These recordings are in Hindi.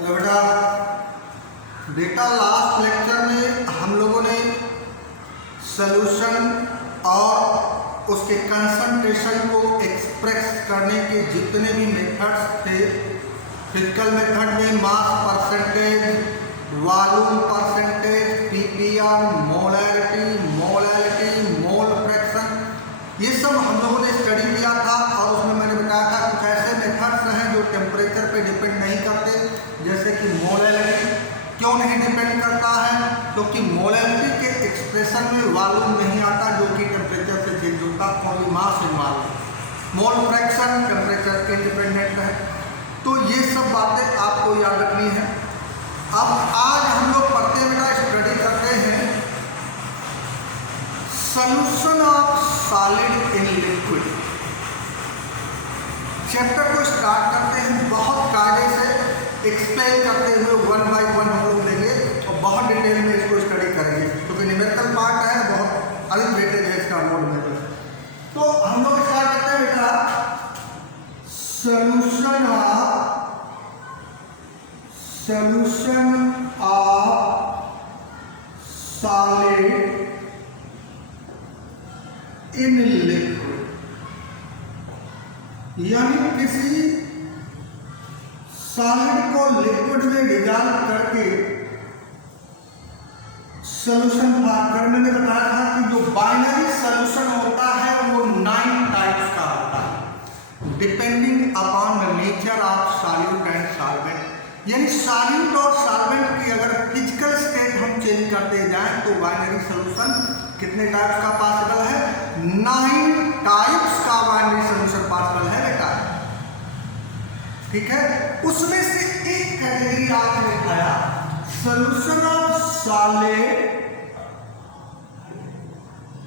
हेलो बेटा, बेटा लास्ट लेक्चर में हम लोगों ने सॉल्यूशन और उसके कंसंट्रेशन को एक्सप्रेस करने के जितने भी मेथड्स थे, फिजिकल मेथड में mass percentage, volume percentage, PPR, molality, mole fraction, ये सब हम लोगों ने स्टडी किया था। और उसमें मैंने बताया था कुछ ऐसे मेथड्स हैं जो टेम्परेचर पे डिपेंड नहीं करते, जैसे कि मोलैलिटी। क्यों नहीं डिपेंड करता है? क्योंकि मोलैलिटी के एक्सप्रेशन में वॉल्यूम नहीं आता, जो कि टेम्परेचर से चेंज होता, only mass involve. Mole fraction temperature independent है। तो ये सब बातें आपको याद रखनी है। अब आज हम लोग पढ़ते बेटा स्टडी करते हैं solution of solid in liquid. Chapter को स्टार्ट करते हैं, बहुत कायदे से एक्सप्लेन करते हुए वन बाय वन हम लोग लेंगे और बहुत डिटेल में इसको स्टडी करेंगे, क्योंकि न्यूमेरिकल पार्ट है, बहुत अधिक वेटेज है इसका मोड में। तो हम लोग स्टार्ट करते हैं बेटा solution of solid in liquid, यानी किसी सॉलिड को लिक्विड में डिसॉल्व करके सॉल्यूशन फॉर्म करने में बताया था कि जो बाइनरी सॉल्यूशन होता है वो 9 टाइप्स का होता है, depending upon the nature of solute and solvent. यानी सॉल्यूट और सॉल्वेंट की अगर फिजिकल स्टेट हम चेंज करते जाएं तो बाइनरी सॉल्यूशन कितने टाइप्स का पॉसिबल है? 9 टाइप्स का बाइनरी सॉल्यूशन पॉसिबल है बेटा, ठीक है। उसमें से एक कैटेगरी आपने दिखाया solution of solid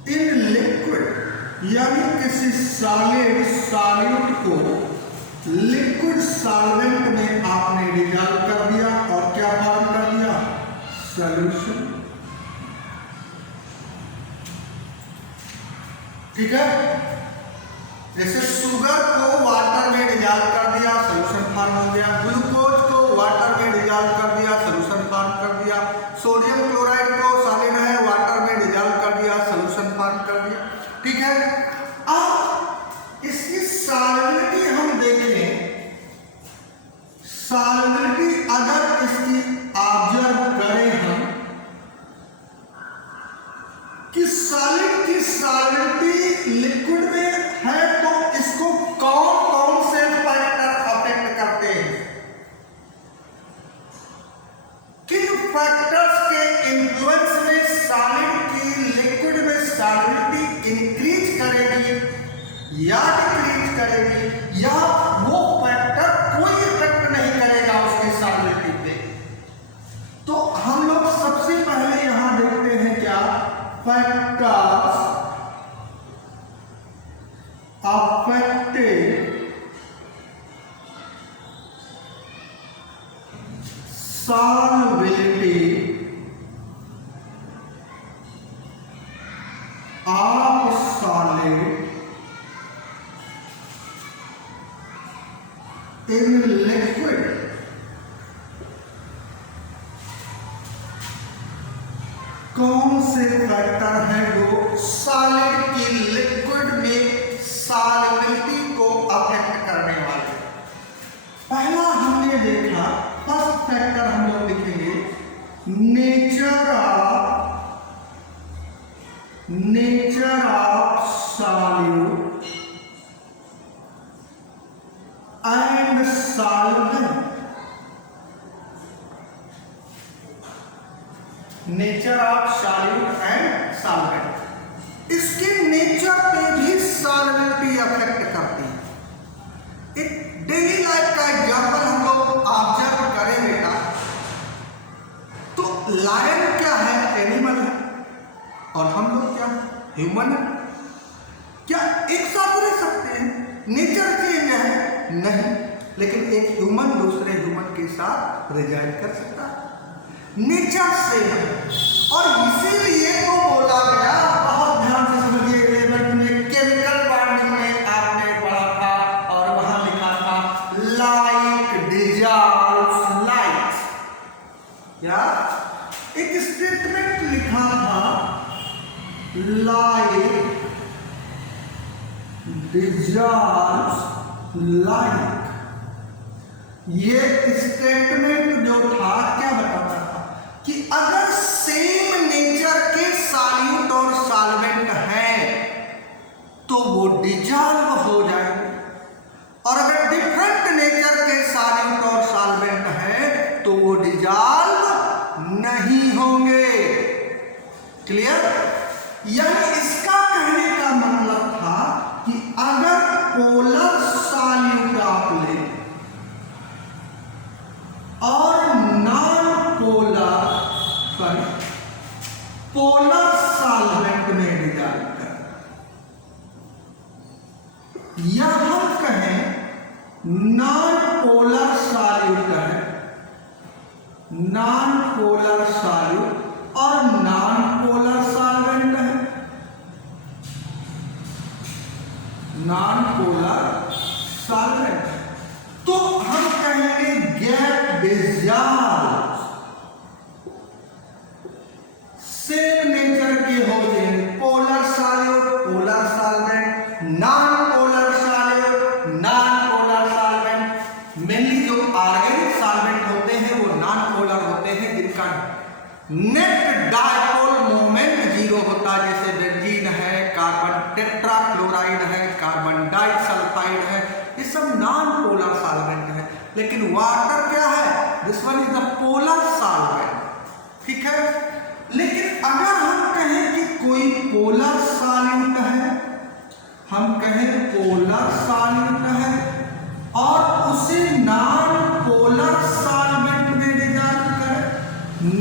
in liquid, यानी किसी सॉल्यूट को लिक्विड सॉल्वेंट में आपने डिसॉल्व कर दिया और क्या फॉर्म कर दिया? सॉल्यूशन, ठीक है। जैसे शुगर को वाटर में डिसॉल्व कर दिया, सॉल्यूशन फॉर्म हो गया। ग्लूकोज को वाटर में डिसॉल्व कर दिया, सॉल्यूशन फॉर्म कर दिया। सोडियम क्लोराइड को सॉलिड है, वाटर में डिसॉल्व कर दिया, सॉल्यूशन फॉर्म कर दिया, ठीक है। अब इसकी सॉल्युबिलिटी हम देखें, सॉल्युबिलिटी अगर इसकी ऑब्जर्व करें हम कि सॉलिड की सॉल्युबिलिटी लिक्विड में है, तो इसको कौन कौन से फैक्टर अफेक्ट करते हैं? किन फैक्टर्स के इन्फ्लुएंस में सॉलिड की लिक्विड में सॉल्युबिलिटी इंक्रीज करेगी या डिक्रीज करेगी, या वो फैक्टर कोई इफेक्ट नहीं करेगा उसकी सॉल्युबिलिटी पे? तो हम लोग सबसे पहले यहां देखते हैं क्या factors affecting solubility of solid in liquid। कौन से फैक्टर हैं जो सॉलिड की लिक्विड में सॉल्युबिलिटी को अफेक्ट करने वाले? पहला हमने देखा, फर्स्ट फैक्टर हम लोग लिखेंगे nature of solute and solvent. Nature of solute and solvent, इसके नेचर पे भी सॉल्युबिलिटी अफेक्ट करती है। एक डेली लाइफ का एग्जांपल हम लोग ऑब्जर्व करें बेटा, तो लायन क्या है? एनिमल है, और हम लोग क्या? ह्यूमन है। क्या एक साथ रह सकते हैं? नेचर चेंज है? नहीं, लेकिन एक ह्यूमन दूसरे ह्यूमन के साथ रिजाइड कर सकता है, नेचर से है। और इसीलिए तो बोला गया, बहुत ध्यान से समझिए, केमिकल बॉन्डिंग में आपने पढ़ा था और वहां लिखा था लाइक डिसॉल्व्स लाइक। क्या एक स्टेटमेंट लिखा था, लाइक डिजॉल्व्स लाइक। ये स्टेटमेंट जो था क्या बताता था कि अगर सेम नेचर के सॉल्यूट और सॉल्वेंट हैं तो वो डिजॉल्व हो जाएंगे, और अगर डिफरेंट नेचर के सॉल्यूट और सॉल्वेंट हैं तो वो डिजॉल्व नहीं होंगे। क्लियर? यानी इसका कहने का मतलब था कि अगर पोलर सॉल्यूट आप लें और नॉन पोलर पोलर सॉल्वेंट में डिजॉल्व करें, या हम कहें नॉन पोलर सॉल्यूट है, नॉन पोलर सॉल्यूट और नॉन पोलर सॉल्वेंट है, नॉन पोलर सॉल्वेंट, तो हम कहेंगे गेट डिजॉल्व। सेम नेचर के हो जाएंगे, polar solute polar solvent, non polar solute non polar solvent. Mainly जो ऑर्गेनिक सॉल्वेंट होते हैं वो नॉन पोलर होते हैं, जिनका नेट डायपोल मोमेंट जीरो होता है, जैसे बेंजीन है, कार्बन टेट्राक्लोराइड है, कार्बन डाइसल्फाइड है, ये सब नॉन पोलर सॉल्वेंट है। लेकिन वाटर क्या है? This one is the polar solvent. ठीक है, लेकिन अगर हम कहें कि कोई पोलर सॉल्यूट है, हम कहें पोलर सॉल्यूट है और उसे नॉन पोलर सॉल्वेंट में डिजॉल्व करें,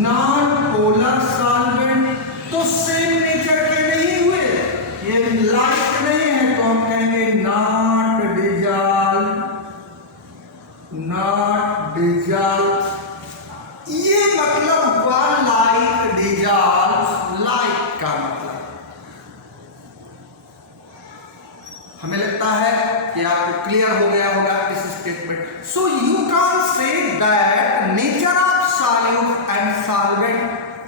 नॉन पोलर सॉल्वेंट, तो सेम नेचर के नहीं हुए, ये लाइक नहीं है, तो हम कहेंगे नॉट डिजॉल्व, नॉट डिजॉल्व। ये मतलब हुआ लाइक डिजॉल्व लाइक का मतलब। हमें लगता है कि आपको क्लियर हो गया होगा इस statement. So you can say that nature of solute and solvent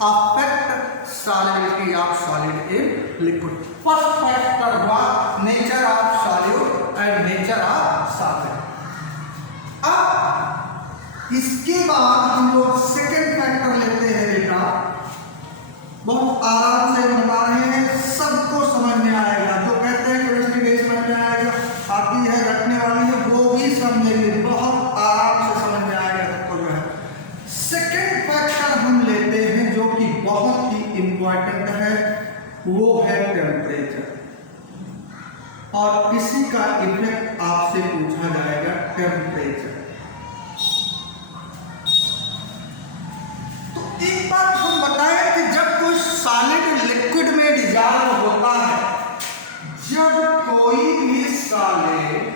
affect solubility of solid in liquid. First factor हुआ nature of solute and nature of solvent. अब इसके बाद हम लोग सेकेंड फैक्टर लेते हैं बेटा, बहुत आराम से बता रहे हैं, सबको समझ में आएगा। जो कहते हैं केमिस्ट्री नहीं समझ में आएगा, आती है रटने वाली है, वो भी समझेंगे, बहुत आराम से समझ में आएगा सबको। जो है सेकेंड फैक्टर हम लेते हैं जो कि बहुत ही इंपॉर्टेंट है, वो है टेम्परेचर, और इसी का इफेक्ट आपसे पूछा जाएगा, टेम्परेचर। तो एक बात हम बताएं कि जब कोई सॉलिड लिक्विड में डिजॉल्व होता है, जब कोई भी सॉलिड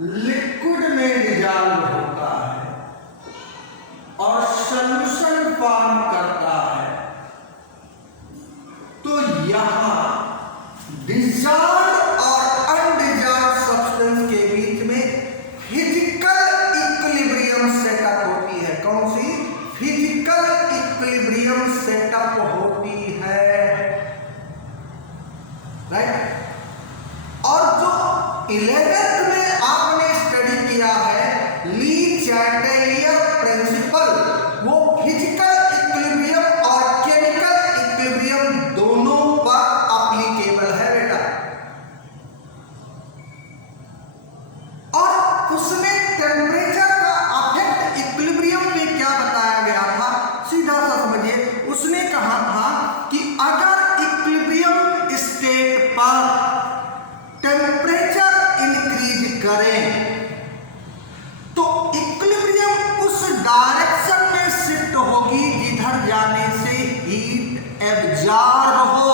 लिक्विड में डिजॉल्व होता है और सॉल्यूशन फॉर्म करता है, तो यहां डिजॉल्व और अनडिजॉल्व सब्सटेंस के बीच में फिजिकल इक्विलिब्रियम सेटअप होती है। कौन सी? फिजिकल इक्विलिब्रियम सेटअप होती है, राइट। और जो 11th में आपने स्टडी किया है ली चैटेलियर प्रिंसिपल, वो फिजिकल इक्विलिब्रियम और केमिकल इक्विलिब्रियम दोनों पर एप्लीकेबल है बेटा। और उसमें टेम्परेचर का अफेक्ट इक्विलिब्रियम पे क्या बताया गया था, सीधा सा समझिए। उसने कहा था कि अगर इक्विलिब्रियम स्टेट पर टेम्परेचर इंक्रीज करें तो इक्विलिब्रियम उस डायरेक्शन में शिफ्ट होगी जिधर जाने से हीट एब्जॉर्ब हो,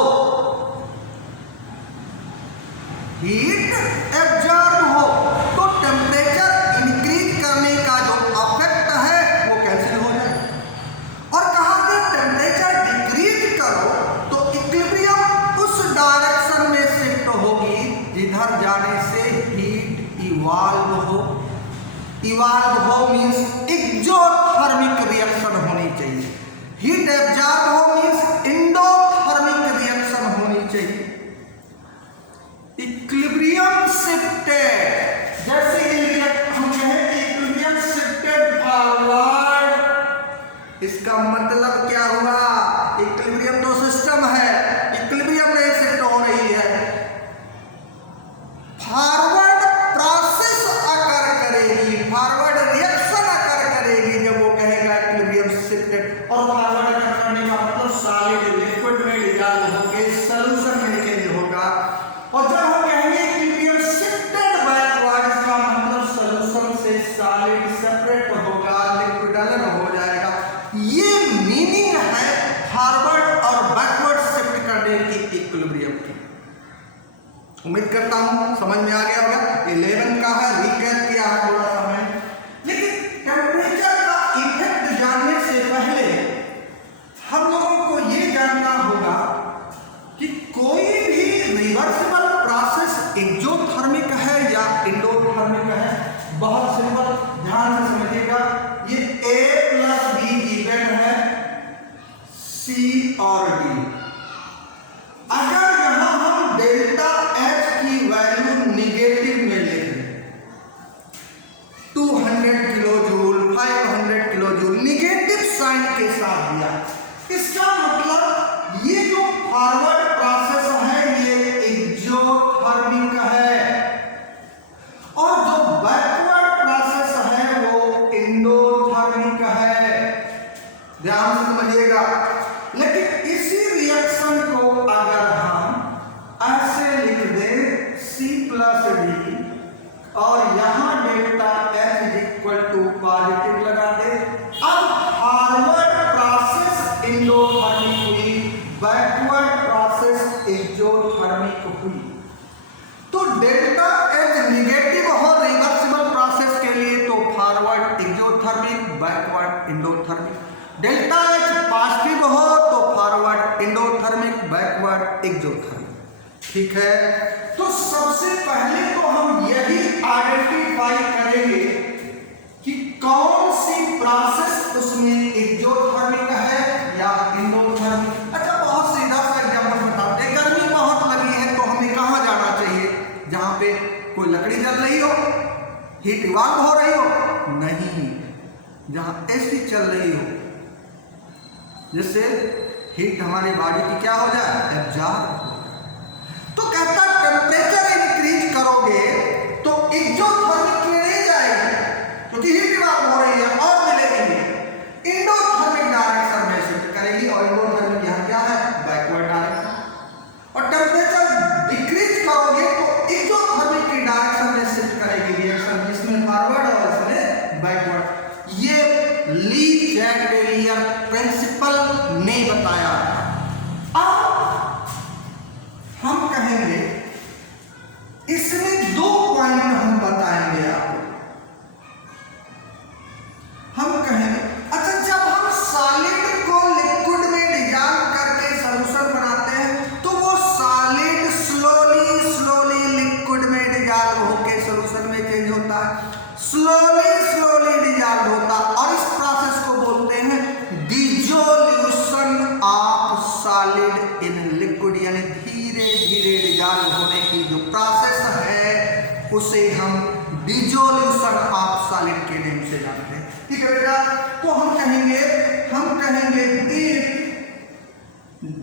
हीट एब्जॉर्ब हो, तो टेम्परेचर इंक्रीज करने का जो अफेक्ट है वो कैंसिल हो जाए। और कहा कि टेम्परेचर डिक्रीज करो तो इक्विलिब्रियम उस डायरेक्शन में शिफ्ट होगी जिधर जाने से हीट इवॉल्व हो, इवाल्व हो मीन्स एक्सोथर्मिक रिएक्शन होनी चाहिए, हीट एब्जॉर्ब हो मीन्स एंडोथर्मिक रिएक्शन होनी चाहिए। इक्विलिब्रियम शिफ्टेड, जैसे हम कहें इक्विलिब्रियम शिफ्टेड फॉरवर्ड, इसका मतलब क्या हुआ? इक्विलिब्रियम तो सिस्टम है, इक्विलिब्रियम नहीं शिफ्ट हो रही है, फॉरवर्ड प्रोसेस अकर करेगी, फॉरवर्ड रिएक्शन अकर करेगी जब वो कहेगा इक्विलिब्रियम शिफ्टेड। और फॉरवर्ड अकर करने का मतलब सॉलिड लिक्विड में डिसॉल्व होकर सॉल्यूशन में चेंज होगा। और जब हम कहेंगे इक्विलिब्रियम शिफ्टेड बैकवर्ड, इसका मतलब सॉल्यूशन से सॉलिड सेपरेट होगा, लिक्विड अलग हो जाएगा। ये मीनिंग है फॉरवर्ड और बैकवर्ड शिफ्ट करने की इक्विलिब्रियम की। उम्मीद करता हूं समझ में आ गया होगा। 11 का है, रिकैप किया है थोड़ा सा मैंने। लेकिन टेम्परेचर का इफेक्ट जानने से पहले हम लोगों को ये जानना होगा कि कोई भी रिवर्सिबल प्रोसेस एक्सोथर्मिक है या एंडोथर्मिक है। बहुत सिंपल, ध्यान से समझिएगा। ये A प्लस B गिवन है, C और D। अगर यहां हम डेल्टा H की वैल्यू निगेटिव में लेंगे, 200 kilo joule, 500 kilo joule negative sign के साथ दिया, इसका मतलब ये जो फॉरवर्ड प्रोसेस है ये एक्सोथर्मिक है और जो बैकवर्ड प्रोसेस है वो एंडोथर्मिक है। ध्यान से समझिएगा। लेकिन इसी रिएक्शन को अगर हम ऐसे लिख दें C प्लस D और यहां delta H equal to positive लगा दे, अब फॉरवर्ड प्रोसेस एंडोथर्मिक हुई, बैकवर्ड प्रोसेस एक्सोथर्मिक हुई। तो डेल्टा H निगेटिव हो रिवर्सिबल प्रोसेस के लिए तो forward exothermic, backward endothermic. Delta H positive हो तो फॉरवर्ड एंडोथर्मिक, बैकवर्ड एक्सोथर्मिक। ठीक है, तो सबसे पहले तो हम यही आइडेंटिफाई करेंगे कि कौन सी प्रोसेस उसमें एक्सोथर्मिक है या एंडोथर्मिक। अच्छा, बहुत सीधा सा एग्जांपल बताते हैं। गर्मी बहुत लगी है तो हमें कहां जाना चाहिए? जहां पे कोई लकड़ी जल रही हो, हीट इवॉल्व हो रही हो? नहीं, जहां एसी चल रही हो, जिससे हीट हमारी बॉडी की क्या हो जाए? एब्जॉर्ब। तो कहता टेम्परेचर इंक्रीज करोगे तो एक्सोथर्मिक की नहीं जाएगी क्योंकि हीट इवॉल्व हो रही है और मिलेगी, एंडोथर्मिक डायरेक्शन में शिफ्ट करेगी। और एंडोथर्मिक यहां क्या है? Backward direction. और टेम्परेचर डिक्रीज करोगे तो एक्सोथर्मिक की डायरेक्शन में शिफ्ट करेगी रिएक्शन, जिसमें फॉरवर्ड और इसमें बैकवर्ड। ये ली चैटेलियर प्रिंसिपल ने बताया। अब हम कहेंगे इसमें दो पॉइंट हम बताएंगे आपको। हम कहेंगे अच्छा, जब हम सॉलिड को लिक्विड में डिसॉल्व करके सॉल्यूशन बनाते हैं तो वो सॉलिड स्लोली लिक्विड में डिसॉल्व होकर सॉल्यूशन में चेंज होता है, स्लोली डिसॉल्व होता है। और इस प्रोसेस को बोलते हैं dissolution of solid in liquid, यानी धीरे धीरे डिसॉल्व होने की जो प्रोसेस है उसे हम डिसोल्यूशन ऑफ सॉलिड के नाम से जानते हैं। ठीक है बेटा, तो हम कहेंगे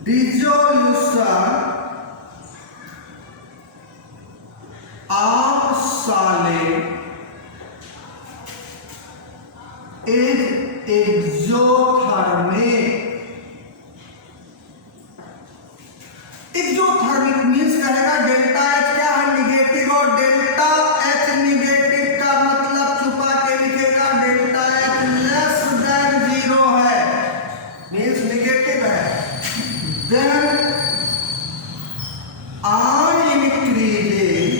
dissolution of solid is exothermic. Exothermic means कहेगा डेल्टा H क्या है? निगेटिव। और डेल्टा H निगेटिव का मतलब छुपा के लिखेगा डेल्टा H लेस देन 0 है, मींस निगेटिव है। Then on increasing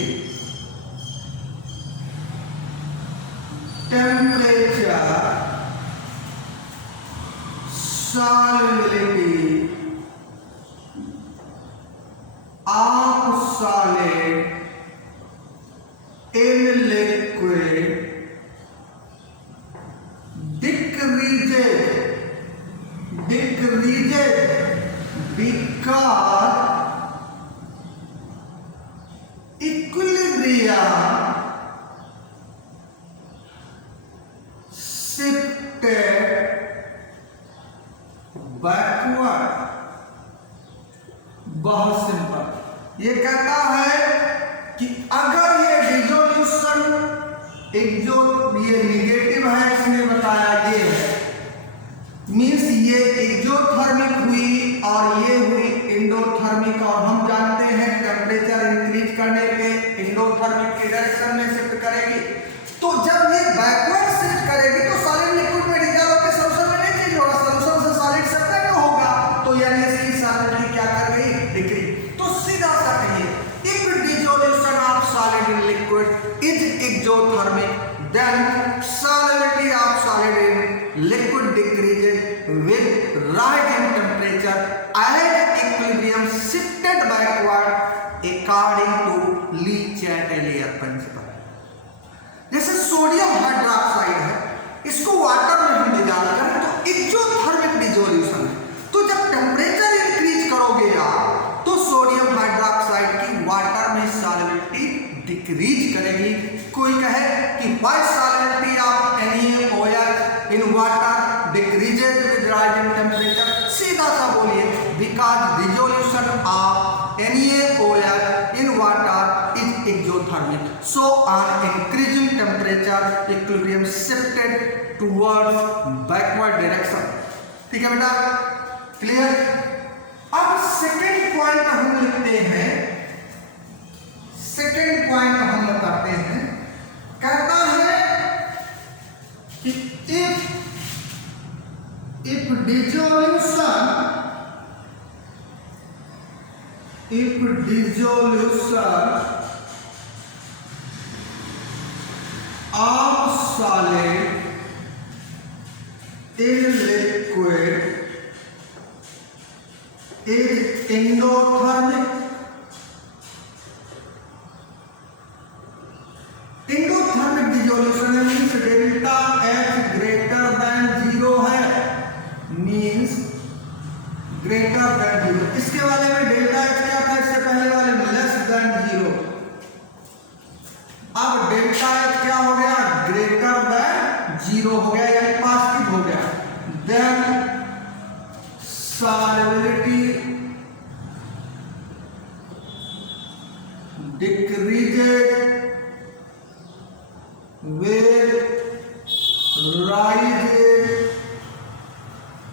temperature solubility of solid in liquid ये कहता है कि अगर ये डिसोल्यूशन एक जो ये निगेटिव है इसने बताया ये है, मीन्स ये एक्सोथर्मिक हुई और ये हुई एंडोथर्मिक, और हम जानते हैं टेम्परेचर इंक्रीज करने पे एंडोथर्मिक की डायरेक्शन में शिफ्ट करेगी। तो जब ये बैकवर्ड शिफ्ट करेगी तो सॉलिड लिक्विड में डिसॉल्व होकर सॉल्यूशन में नहीं चेंज होगा, सॉल्यूशन से सॉलिड सेपरेट होगा, तो यानी इसकी सॉलिडिटी क्या कर गई, डिक्रीज। तो सीधा सा कहिए if dissolution of solid in liquid is exothermic then solubility of solid in liquid decreases with rise in temperature as equilibrium shifted backward according to Le Chatelier principle. जैसे सोडियम हाइड्रोक्साइड है, इसको वाटर में हम डिसॉल्व करें तो एक्सोथर्मिक डिसोल्यूशन है, तो जब टेम्परेचर इंक्रीज करोगे आप तो सोडियम हाइड्रोक्साइड की वाटर में सॉलिबिलिटी डिक्रीज करेगी। कोई कहे कि why solubility of NaOH in water decreases with rise in temperature, सीधा सा बोलिए because dissolution of NaOH in water is exothermic, so on increasing temperature equilibrium shifted towards backward direction। ठीक है बेटा, क्लियर। अब सेकेंड पॉइंट हम लिखते हैं, सेकेंड पॉइंट हम बताते हैं, कहता है कि if dissolution of solid in liquid is endothermic, endothermic dissolution means delta H greater than 0 है, means greater than 0। इसके वाले में डेल्टा H क्या था, इससे पहले वाले में लेस देन 0। अब डेल्टा H क्या हो गया, ग्रेटर देन 0 हो गया, यानी पॉजिटिव हो गया। Then solubility decreases with rise in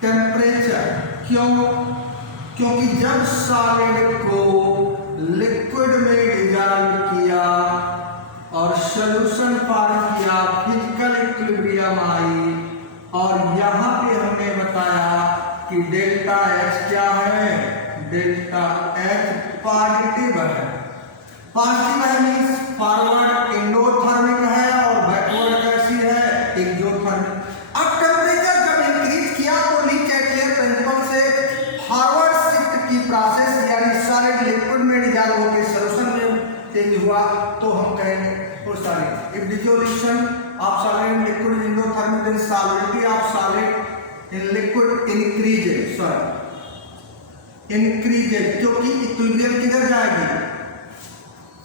temperature। क्यों? क्योंकि जब सॉलिड को लिक्विड में डिसॉल्व किया और सॉल्यूशन फॉर्म किया, फिजिकल इक्विलिब्रियम आई, और यहाँ पे हमने बताया कि डेल्टा H क्या है, डेल्टा H पॉजिटिव है। पॉजिटिव है मीन्स फॉरवर्ड एंडोथर्मिक है और बैकवर्ड कैसी है, एक्सोथर्मिक। अब टेम्परेचर जब इंक्रीज किया तो ली चैटेलियर प्रिंसिपल से फॉरवर्ड शिफ्ट की प्रोसेस, यानी सॉलिड लिक्विड में डिसॉल्व होकर सॉल्यूशन में चेंज हुआ, तो हम कहेंगे वो solid. If dissolution of solid in liquid is endothermic then solubility of solid in liquid increases, sorry increases, क्योंकि इक्विलिब्रियम किधर जाएगी,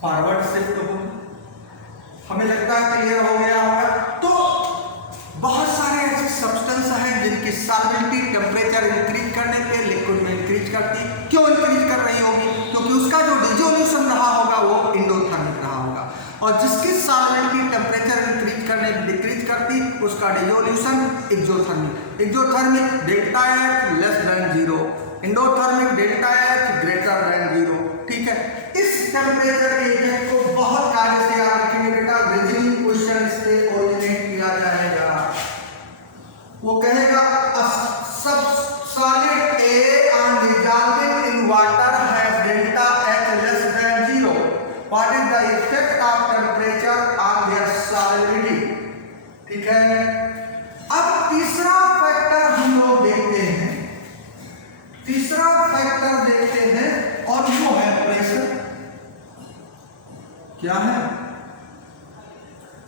फॉरवर्ड शिफ्ट हो। हमें लगता है क्लियर हो गया होगा। तो बहुत सारे ऐसे सब्सटेंस हैं जिनकी सॉल्युबिलिटी टेम्परेचर इंक्रीज करने पे लिक्विड में इंक्रीज करती। क्यों इंक्रीज कर रही होगी, क्योंकि उसका जो डिसोल्यूशन रहा होगा वो एंडोथर्मिक रहा होगा, और जिसकी सॉल्युबिलिटी टेम्परेचर इंक्रीज करने डिक्रीज करती उसका dissolution exothermic. Exothermic delta H less than 0, endothermic delta H greater than 0। ठीक है, इस टेम्परेचर के इफेक्ट को बहुत कार्य से याद रखेंगे बेटा, रीजनिंग क्वेश्चन से ओरिजिनेट किया जाएगा। वो कहेगा सब solid A on dissolving in water has delta H less than 0. What is the effect of temperature on their solubility? ठीक है, अब तीसरा फैक्टर हम लोग देखते हैं, तीसरा फैक्टर देखते हैं, और वो है प्रेशर। क्या है,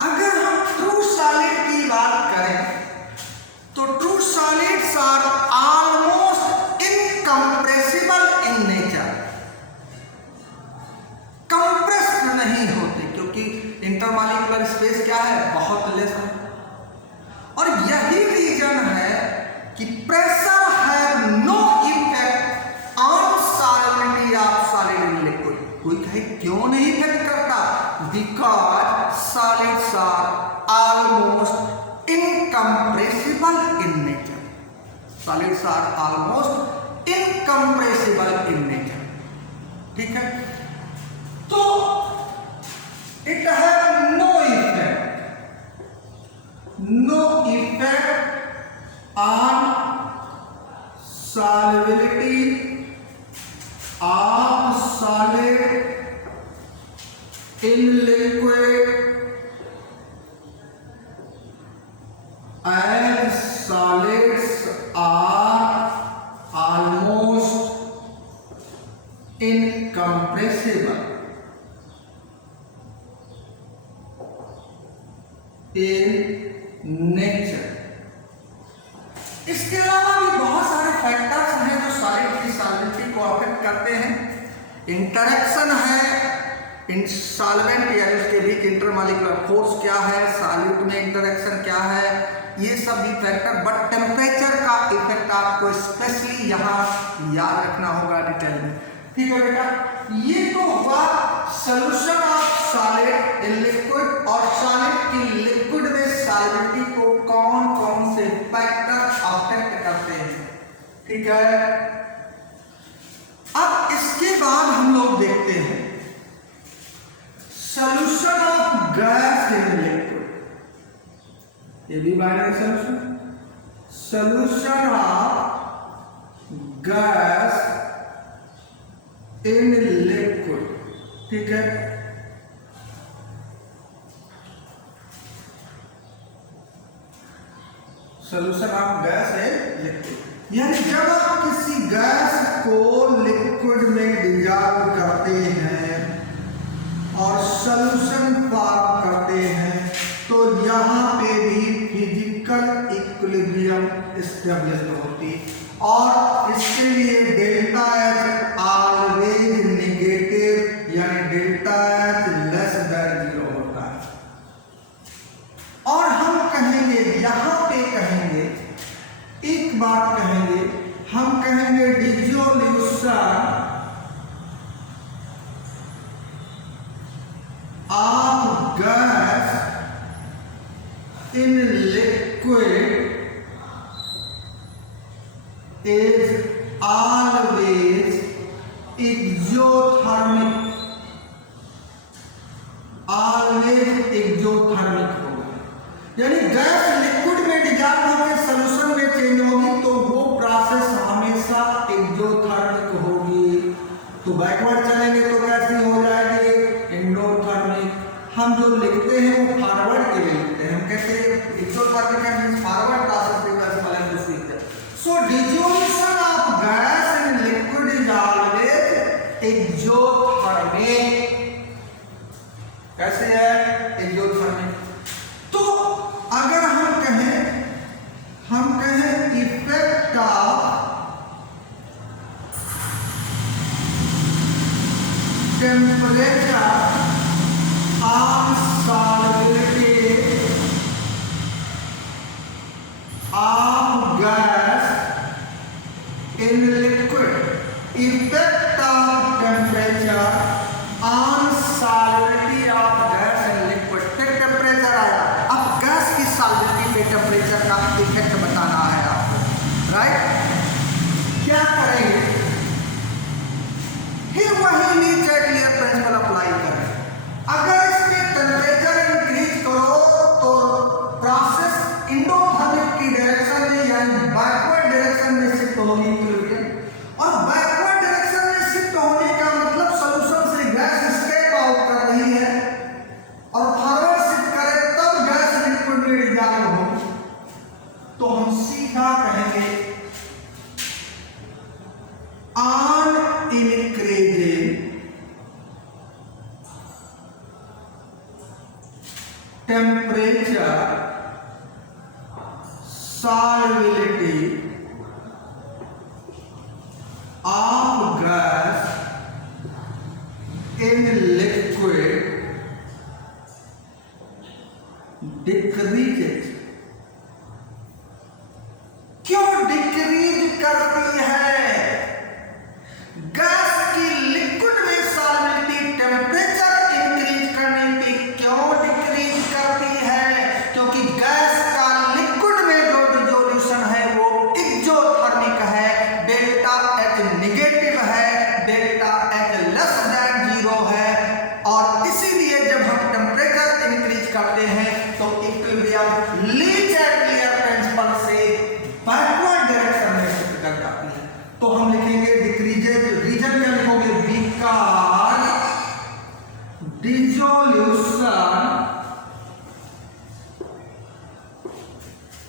अगर हम ट्रू सॉलिड की बात करें तो true solids are almost incompressible in nature. Compressed नहीं होते क्योंकि इंटरमॉलिक्यूलर स्पेस क्या है, बहुत लेस है, और यही रीजन है कि pressure have no effect on solubility of solid in liquid. क्यों नहीं इफेक्ट करता? Because solids are almost incompressible in nature. Solids are almost incompressible in nature. ठीक है, तो it have no effect on solubility of solid in liquid as solids are almost incompressible in nature। इसके अलावा भी बहुत सारे फैक्टर्स हैं जो सॉलिड की सॉलिबिलिटी को अफेक्ट करते हैं। इंटरेक्शन है इन सॉल्वेंट यानी उसके बीच इंटरमॉलिक्यूलर फोर्स क्या है, सॉल्यूट में इंटरेक्शन क्या है, ये सब भी फैक्टर। बट टेम्परेचर का इफेक्ट आपको स्पेशली यहाँ याद रखना होगा डिटेल में। ठीक है बेटा, ये तो हुआ solution of solid in liquid और सॉलिड की लिक्विड में सॉलिबिलिटी को कौन कौन से फैक्टर अफेक्ट करते हैं। ठीक है, अब इसके बाद हम लोग देखते हैं solution of gas in liquid. ये भी binary solution, solution of gas in liquid. ठीक है, सोल्यूशन ऑफ गैस है लिक्विड, यानी जब आप किसी गैस को लिक्विड में डिजॉल्व करते हैं और सोल्यूशन फॉर्म करते हैं तो यहाँ पे भी फिजिकल इक्विलिब्रियम एस्टेब्लिश होती है और इसके लिए डेल्टा एच ऑलवेज नेगेटिव यानी डेल्टा एच लेस देन 0 होता है। और हम कहेंगे यहाँ पे कहेंगे एक बात कहेंगे, हम कहेंगे dissolution of gas in liquid is always exothermic, always exothermic होगा। यानी गैस लिक्विड में डिजॉल्व होकर सोल्यूशन में चेंज होगी तो वो प्रोसेस हमेशा एक्सोथर्मिक होगी। तो बैकवर्ड चलेंगे तो कैसी हो जाएगी? एंडोथर्मिक। हम जो लिखते हैं वो फॉरवर्ड के लिए लिखते हैं, हम कहते हैं exothermic means forward process reversible and distributed. So dissolution of gas in liquid is always exothermic। कैसे है? exothermic। तो अगर हम कहें effect of temperature on solubility of gas in liquid, effect of temperature on solubility of gas in liquid। फिर टेम्परेचर आया, अब गैस की सॉल्युबिलिटी पे टेम्परेचर का इफेक्ट बताना है आपको, राइट? क्या करेंगे? फिर वही नीचे क्लियर प्रिंसिपल अप्लाई करें। अगर इसमें टेम्परेचर इंक्रीज करो तो प्रोसेस इंडोथर्मिक की डायरेक्शन में यानी बैकवर्ड डायरेक्शन में शिफ्ट होगी और बैकवर्ड डायरेक्शन में शिफ्ट होने का मतलब सॉल्यूशन से गैस एस्केप आउट कर रही है और फॉरवर्ड शिफ्ट करे तब गैस लिक्विड में डिजॉल्व होगी। तो हम सीधा कहेंगे on increasing temperature solubility of gas in liquid decreases। क्यों डिक्रीज करती है? गैस की लिक्विड में सॉल्युबिलिटी टेम्परेचर इक्विलिब्रियम ली चैटलियर प्रिंसिपल से बैकवर्ड डायरेक्शन में शिफ्ट कर जाती है। तो हम लिखेंगे डिक्रीजेज, रीजन क्या लिखोगे, because dissolution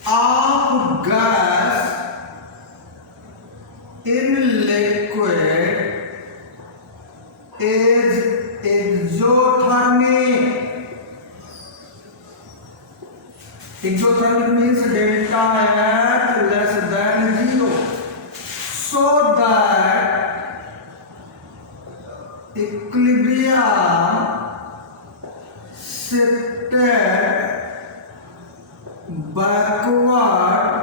of gas in liquid is exothermic. Exothermic means delta H less than 0, so that equilibrium shifted backward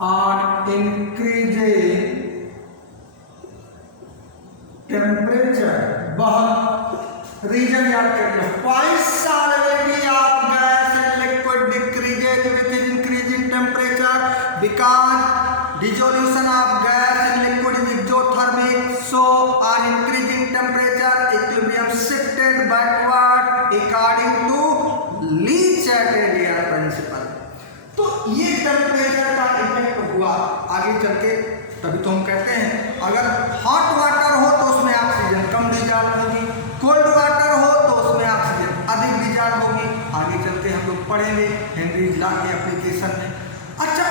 on increasing temperature। बहुत रीजन याद करिए, why solubility of gas and liquid decreases with increasing temperature, because dissolution of gas and liquid is exothermic, so on increasing temperature equilibrium shifted backward according to Lee Chatelier principal. तो ये टेम्परेचर का इफेक्ट हुआ आगे चल के, तभी तो हम कहते हैं अगर हॉट वाटर हो तो उसमें ऑक्सीजन कम डिस्चार्ज होगी, कोल्ड वाटर हो तो उसमें ऑक्सीजन अधिक डिस्चार्ज होगी। आगे चल के हम लोग पढ़ेंगे हेनरीज लॉ के एप्लीकेशन में। अच्छा,